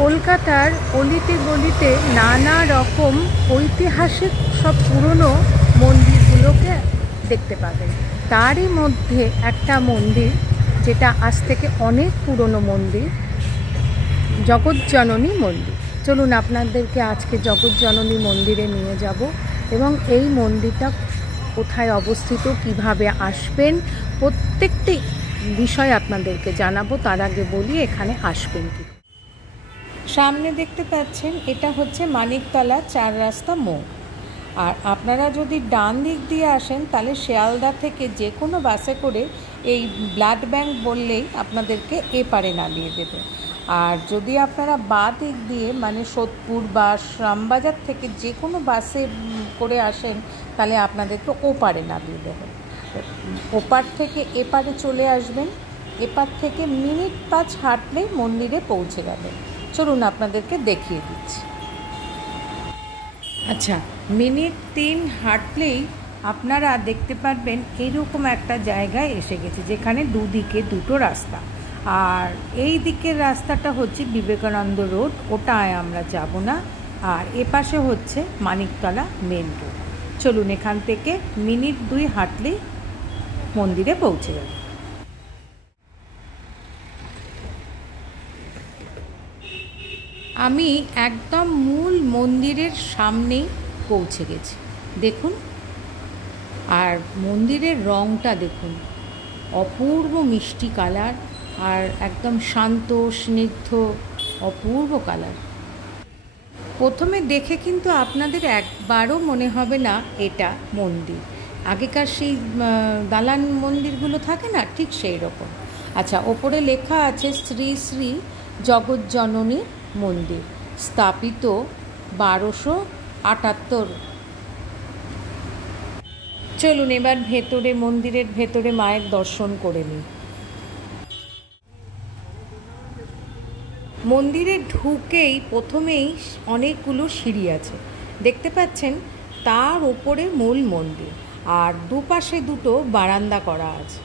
কলকাতার অলিতে গলিতে নানা রকম ঐতিহাসিক সব পুরনো মন্দিরগুলোকে দেখতে পাবেন। তারই মধ্যে একটা মন্দির যেটা আজ থেকে অনেক পুরনো মন্দির, জগৎজননী মন্দির। চলুন আপনাদেরকে আজকে জগৎজননী মন্দিরে নিয়ে যাব এবং এই মন্দিরটা কোথায় অবস্থিত, কিভাবে আসবেন, প্রত্যেকটি বিষয় আপনাদেরকে জানাবো। তার আগে বলি এখানে আসবেন কি। সামনে দেখতে পাচ্ছেন এটা হচ্ছে মানিকতলা 4 রাস্তা মোড়। আর আপনারা যদি ডান দিক দিয়ে আসেন তাহলে শিয়ালদা থেকে যে কোনো বাসে করে এই ব্লাড ব্যাংক বললেই আপনাদেরকে এপারে নামিয়ে দেবে। আর যদি আপনারা বাঁ দিক দিয়ে মানে সোদপুর বা শ্যামবাজার থেকে যে কোনো বাসে করে আসেন তাহলে আপনাদেরকে ওপারে নামিয়ে দেবে। ওপার থেকে এপারে চলে আসবেন, এপার থেকে মিনিট 5 হাঁটলেই মন্দিরে পৌঁছে যাবেন। চলুন আপনাদেরকে দেখিয়ে দিচ্ছি। আচ্ছা, মিনিট 3 হাঁটলেই আপনারা দেখতে পারবেন এইরকম একটা জায়গায় এসে গেছে যেখানে দুদিকে দুটো রাস্তা। আর এই দিকের রাস্তাটা হচ্ছে বিবেকানন্দ রোড, ওটায় আমরা যাব না। আর এপাশে হচ্ছে মানিকতলা মেন রোড। চলুন এখান থেকে মিনিট 2 হাঁটলেই মন্দিরে পৌঁছে যাবে। আমি একদম মূল মন্দিরের সামনেই পৌঁছে গেছি, দেখুন। আর মন্দিরের রঙটা দেখুন, অপূর্ব মিষ্টি কালার আর একদম শান্ত স্নিগ্ধ অপূর্ব কালার। প্রথমে দেখে কিন্তু আপনাদের একবারও মনে হবে না এটা মন্দির। আগেকার সেই দালান মন্দিরগুলো থাকে না, ঠিক সেই রকম। আচ্ছা, ওপরে লেখা আছে শ্রী শ্রী জগৎজননী মন্দির, স্থাপিত 1278। চলুন এবার ভেতরে, মন্দিরের ভেতরে মায়ের দর্শন করে নিই। মন্দিরে ঢুকেই প্রথমেই অনেকগুলো সিঁড়ি আছে দেখতে পাচ্ছেন, তার ওপরে মূল মন্দির। আর দুপাশে দুটো বারান্দা করা আছে।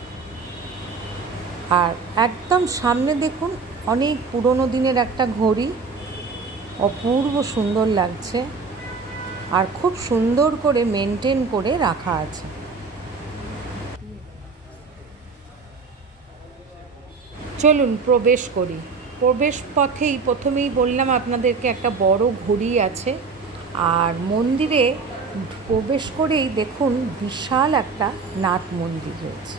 আর একদম সামনে দেখুন অনেক পুরনো দিনের একটা ঘড়ি, অপূর্ব সুন্দর লাগছে আর খুব সুন্দর করে মেনটেন করে রাখা আছে। চলুন প্রবেশ করি। প্রবেশ পথেই প্রথমেই বললাম আপনাদেরকে একটা বড় ঘড়ি আছে। আর মন্দিরে প্রবেশ করেই দেখুন বিশাল একটা নাট মন্দির রয়েছে।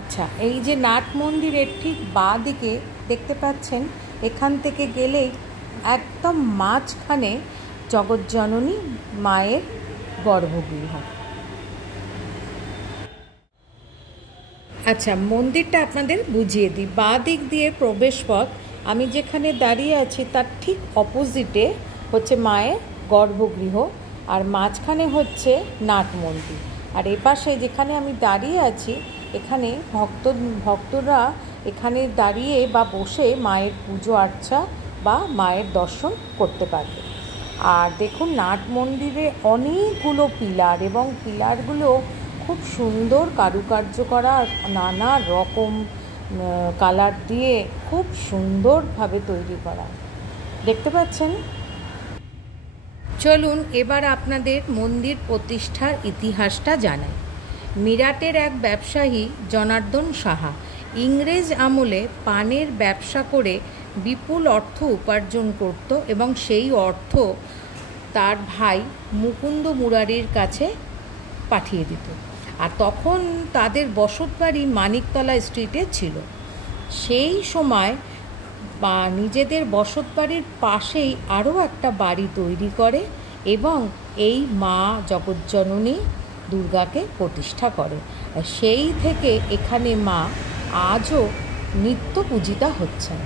আচ্ছা, এই যে নাট মন্দিরের ঠিক বাঁ দিকে দেখতে পাচ্ছেন, এখান থেকে গেলেই একদম মাঝখানে জগৎজননী মায়ের গর্ভগৃহ। আচ্ছা, মন্দিরটা আপনাদের বুঝিয়ে দিই। বাঁ দিক দিয়ে প্রবেশ পথ, আমি যেখানে দাঁড়িয়ে আছি তার ঠিক অপোজিটে হচ্ছে মায়ের গর্ভগৃহ, আর মাঝখানে হচ্ছে নাট মন্দির। আর এপাশে যেখানে আমি দাঁড়িয়ে আছি এখানে ভক্তরা এখানে দাঁড়িয়ে বা বসে মায়ের পুজো আর্চা বা মায়ের দর্শন করতে পারবে। আর দেখুন নাট মন্দিরে অনেকগুলো পিলার, এবং পিলারগুলো খুব সুন্দর কারুকার্য করা, নানা রকম কালার দিয়ে খুব সুন্দরভাবে তৈরি করা, দেখতে পাচ্ছেন। চলুন এবার আপনাদের মন্দির প্রতিষ্ঠার ইতিহাসটা জানাই। মিরাটের এক ব্যবসায়ী জনার্দন সাহা ইংরেজ আমলে পানের ব্যবসা করে বিপুল অর্থ উপার্জন করত এবং সেই অর্থ তার ভাই মুকুন্দ মুরারির কাছে পাঠিয়ে দিত। আর তখন তাদের বসতবাড়ি মানিকতলা স্ট্রিটে ছিল। সেই সময় বা নিজেদের বসতবাড়ির পাশেই আরও একটা বাড়ি তৈরি করে এবং এই মা জগৎজননী দুর্গাকে প্রতিষ্ঠা করে। সেই থেকে এখানে মা আজও নিত্য পূজিতা হচ্ছেন।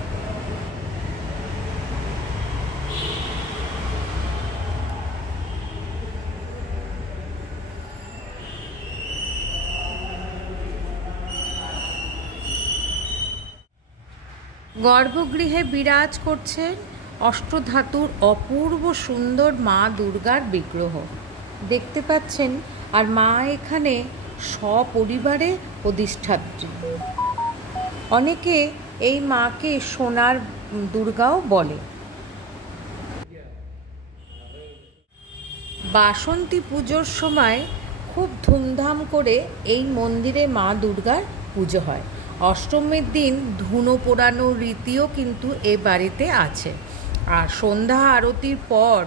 গর্ভগৃহে বিরাজ করছেন অষ্টধাতুর অপূর্ব সুন্দর মা দুর্গার বিগ্রহ, দেখতে পাচ্ছেন। আর মা এখানে সপরিবারে প্রতিষ্ঠাত্রী। অনেকে এই মাকে সোনার দুর্গাও বলে। বাসন্তী পুজোর সময় খুব ধুমধাম করে এই মন্দিরে মা দুর্গার পুজো হয়। অষ্টমীর দিন ধুনো পোড়ানোর রীতিও কিন্তু এ বাড়িতে আছে। আর সন্ধ্যা আরতির পর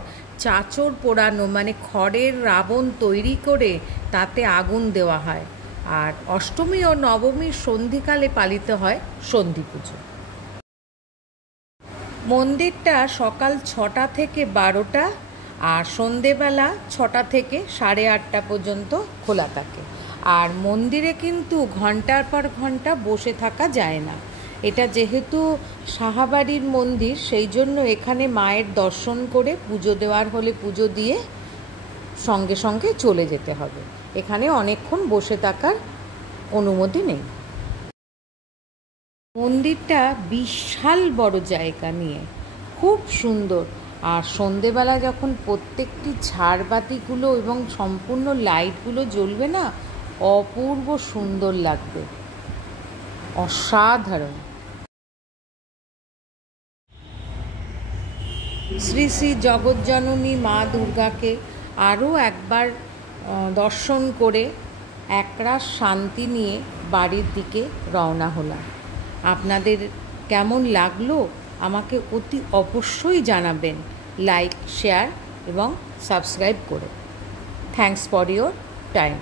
চাচর পোড়ানো, মানে খড়ের রাবণ তৈরি করে তাতে আগুন দেওয়া হয়। আর অষ্টমী ও নবমীর সন্ধিকালে পালিত হয় সন্ধি পুজো। মন্দিরটা সকাল 6টা থেকে 12টা আর সন্ধেবেলা 6টা থেকে 8:30 পর্যন্ত খোলা থাকে। আর মন্দিরে কিন্তু ঘন্টার পর ঘন্টা বসে থাকা যায় না। এটা যেহেতু সাহাবাড়ির মন্দির, সেই জন্য এখানে মায়ের দর্শন করে পুজো দেওয়ার হলে পুজো দিয়ে সঙ্গে সঙ্গে চলে যেতে হবে। এখানে অনেকক্ষণ বসে থাকার অনুমতি নেই। মন্দিরটা বিশাল বড় জায়গা নিয়ে, খুব সুন্দর। আর সন্ধেবেলা যখন প্রত্যেকটি ঝাড়বাতিগুলো এবং সম্পূর্ণ লাইটগুলো জ্বলবে না, অপূর্ব সুন্দর লাগবে, অসাধারণ। শ্রী শ্রী জগজ্জননী মা দুর্গাকে আরও একবার দর্শন করে একরাশ শান্তি নিয়ে বাড়ির দিকে রওনা হলাম। আপনাদের কেমন লাগলো আমাকে অতি অবশ্যই জানাবেন, লাইক, শেয়ার এবং সাবস্ক্রাইব করে। Thanks for your time.